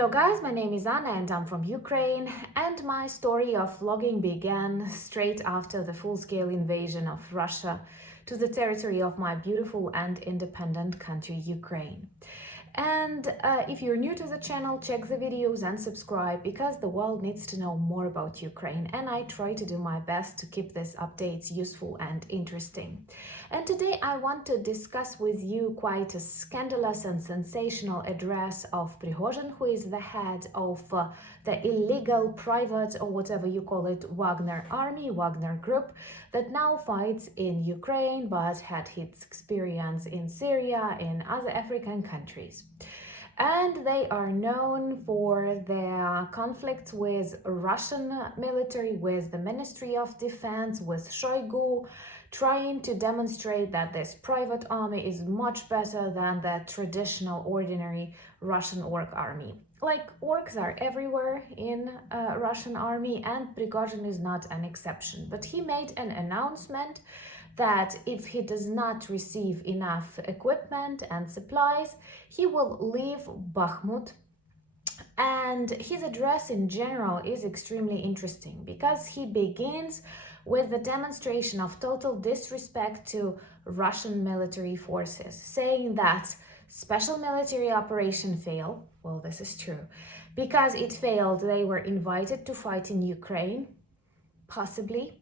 Hello guys, my name is Anna and I'm from Ukraine, and my story of vlogging began straight after the full-scale invasion of Russia to the territory of my beautiful and independent country, Ukraine. And if you're new to the channel, check the videos and subscribe because the world needs to know more about Ukraine, and I try to do my best to keep these updates useful and interesting. And today I want to discuss with you quite a scandalous and sensational address of Prigozhin, who is the head of the illegal private, or whatever you call it, Wagner army, Wagner group, that now fights in Ukraine but had its experience in Syria, in other African countries. And they are known for their conflicts with Russian military, with the Ministry of Defense, with Shoigu, trying to demonstrate that this private army is much better than the traditional, ordinary Russian orc army. Like, orcs are everywhere in Russian army, and Prigozhin is not an exception. But he made an announcement that if he does not receive enough equipment and supplies, he will leave Bakhmut. And his address in general is extremely interesting because he begins with the demonstration of total disrespect to Russian military forces, saying that special military operation failed. Well, this is true. Because it failed, they were invited to fight in Ukraine, possibly,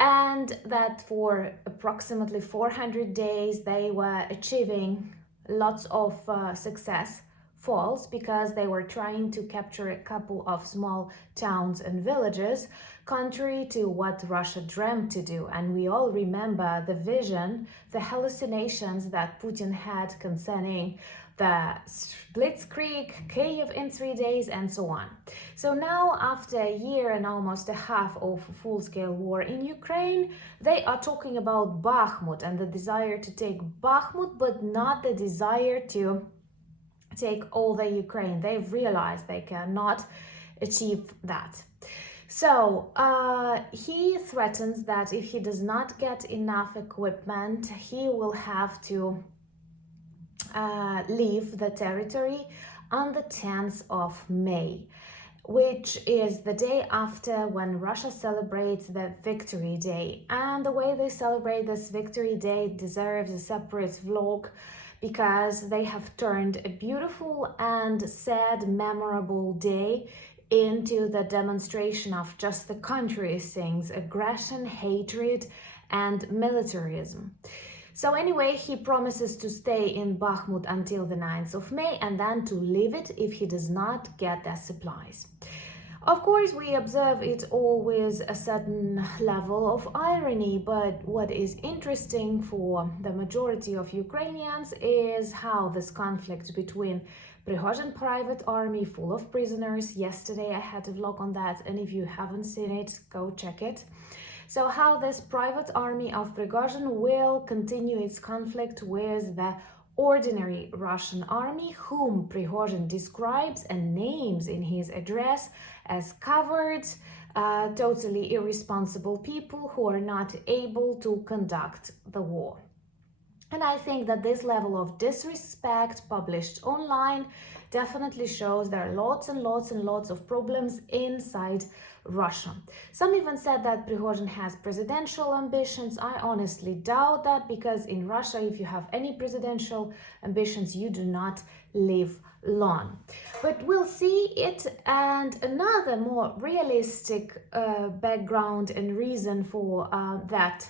and that for approximately 400 days they were achieving lots of success. False, because they were trying to capture a couple of small towns and villages, contrary to what Russia dreamt to do. And we all remember the vision, the hallucinations that Putin had concerning the Blitzkrieg, Kiev in 3 days, and so on. So now, after a year and almost a half of full-scale war in Ukraine, they are talking about Bakhmut and the desire to take Bakhmut, but not the desire to take all the Ukraine. They've realized they cannot achieve that. So he threatens that if he does not get enough equipment, he will have to leave the territory on the 10th of May, which is the day after when Russia celebrates the Victory Day. And the way they celebrate this Victory Day deserves a separate vlog, because they have turned a beautiful and sad, memorable day into the demonstration of just the contrary things: aggression, hatred, and militarism. So anyway, he promises to stay in Bakhmut until the 9th of May and then to leave it if he does not get their supplies. Of course, we observe it all with a certain level of irony, but what is interesting for the majority of Ukrainians is how this conflict between Prigozhin private army full of prisoners — yesterday I had a vlog on that, and if you haven't seen it, go check it. So how this private army of Prigozhin will continue its conflict with the ordinary Russian army, whom Prigozhin describes and names in his address as cowards, totally irresponsible people who are not able to conduct the war. And I think that this level of disrespect published online definitely shows there are lots and lots and lots of problems inside Russia. Some even said that Prigozhin has presidential ambitions. I honestly doubt that, because in Russia, if you have any presidential ambitions, you do not live long. But we'll see it. And another more realistic background and reason for that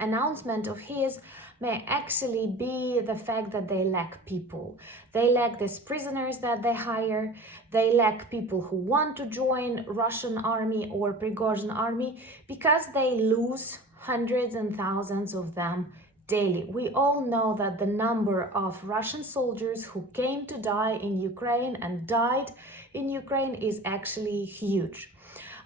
announcement of his may actually be the fact that they lack people. They lack these prisoners that they hire. They lack people who want to join Russian army or Prigozhin army, because they lose hundreds and thousands of them daily. We all know that the number of Russian soldiers who came to die in Ukraine and died in Ukraine is actually huge.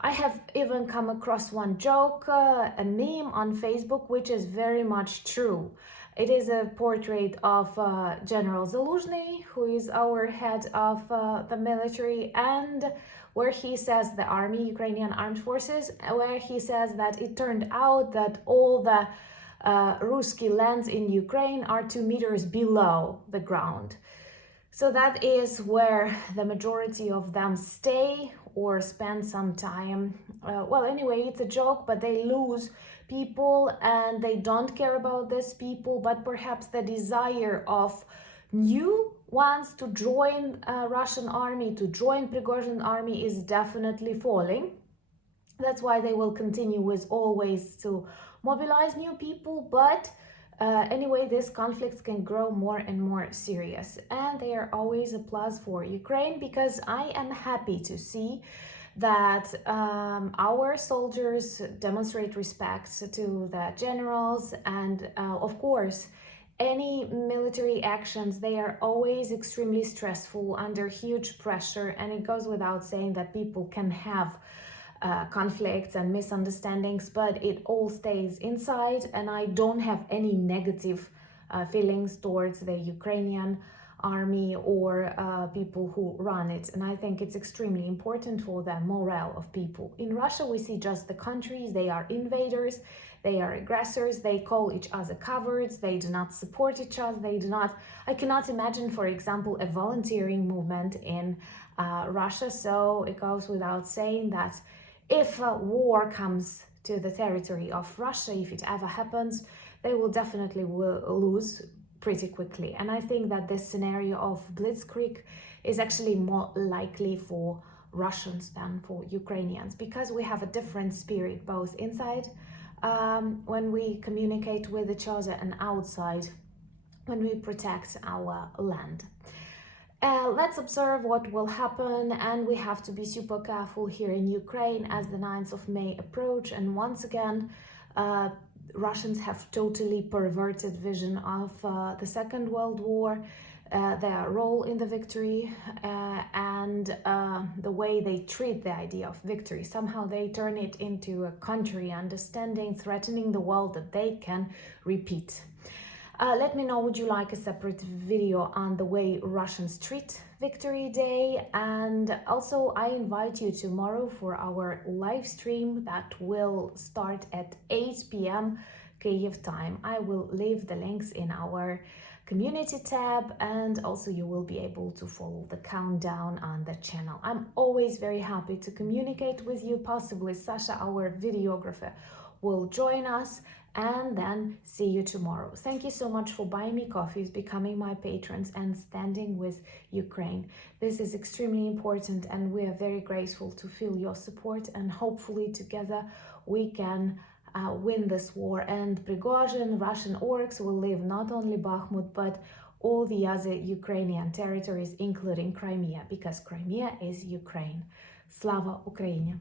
I have even come across one joke, a meme on Facebook, which is very much true. It is a portrait of General Zaluzhny, who is our head of the military, and where he says, the army, Ukrainian armed forces, where he says that it turned out that all the Ruski lands in Ukraine are 2 meters below the ground. So that is where the majority of them stay or spend some time. Well, anyway, it's a joke, but they lose people and they don't care about these people, but perhaps the desire of new ones to join Russian army, to join Prigozhin army is definitely falling. That's why they will continue with always to mobilize new people, but anyway, these conflicts can grow more and more serious, and they are always a plus for Ukraine, because I am happy to see that our soldiers demonstrate respect to the generals, and of course, any military actions, they are always extremely stressful, under huge pressure, and it goes without saying that people can have conflicts and misunderstandings, but it all stays inside, and I don't have any negative feelings towards the Ukrainian army or people who run it, and I think it's extremely important for the morale of people. In Russia, we see just the countries, they are invaders, they are aggressors, they call each other cowards, they do not support each other, they do not, I cannot imagine, for example, a volunteering movement in Russia, so it goes without saying that if a war comes to the territory of Russia, if it ever happens, they will definitely lose pretty quickly. And I think that this scenario of blitzkrieg is actually more likely for Russians than for Ukrainians, because we have a different spirit both inside when we communicate with each other and outside when we protect our land. Let's observe what will happen, and we have to be super careful here in Ukraine as the 9th of May approach. And once again, Russians have totally perverted vision of the Second World War, their role in the victory, and the way they treat the idea of victory. Somehow they turn it into a contrary understanding, threatening the world that they can repeat. Let me know, would you like a separate video on the way Russians treat Victory Day? And also I invite you tomorrow for our live stream that will start at 8 p.m. Kyiv time. I will leave the links in our community tab, and also you will be able to follow the countdown on the channel. I'm always very happy to communicate with you. Possibly Sasha, our videographer, will join us, and then see you tomorrow. Thank you so much for buying me coffees, becoming my patrons, and standing with Ukraine. This is extremely important, and we are very grateful to feel your support, and hopefully together we can win this war, and Prigozhin, Russian orcs will leave not only Bakhmut but all the other Ukrainian territories, including Crimea, because Crimea is Ukraine. Slava Ukraini!